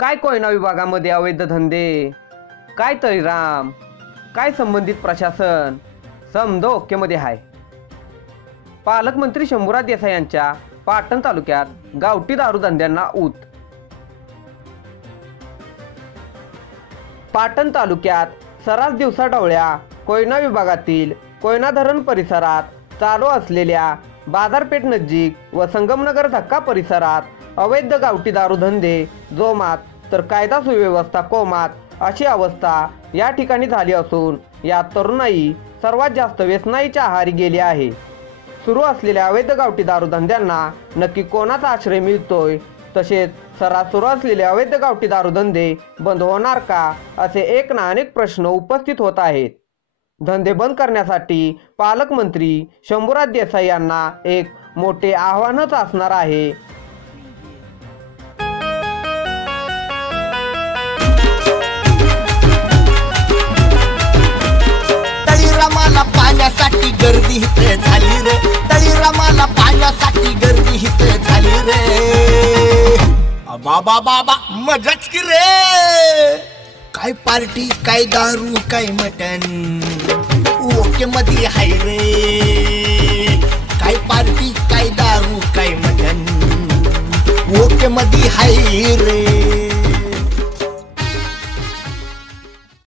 काय कोयना विभागामध्ये अवैध धंदे, काय तळीराम, काय संबंधित प्रशासन, समदो ओकेमध्ये आहे. पालकमंत्री शंभूराज देसाई यांच्या पाटण तालुक्यात गावठी दारू धंद्यांना ऊत. पाटण तालुक्यात सर्रास दिवसाढवळ्या कोयना विभागातील कोयना धरण परिसरात चालू असलेल्या बाजारपेठ नजीक व संगमनगर धक्का परिसरात अवैध गावठी दारू धंदे जोमात तर कायदा सुव्यवस्था कोमात अशी अवस्था या ठिकाणी झाली असून या तरुणाई सर्वात जास्त व्यसनाईच्या आहारी गेली आहे. सुरू असलेल्या अवैध गावठी दारू धंद्यांना नक्की कोणाचा आश्रय मिळतोय, तसेच सर्रास सुरू असलेले अवैध गावठी दारू धंदे बंद होणार का, असे एक ना अनेक प्रश्न उपस्थित होत आहेत. धंदे बंद करण्यासाठी पालकमंत्री शंभूराज देसाई यांना एक मोठे आव्हानच असणार आहे. तळीरामाला पाण्यासाठी गर्दी इथे झाली रे, तळीरामाला पाण्यासाठी गर्दी इथे झाली रे. बाबा बाबा मजाच की रे. काय पार्टी, काय दारू, काय मटन, ओके मध्ये हाय रे. काय पार्टी, काय दारू, काय मटन, ओके मध्ये हाय रे.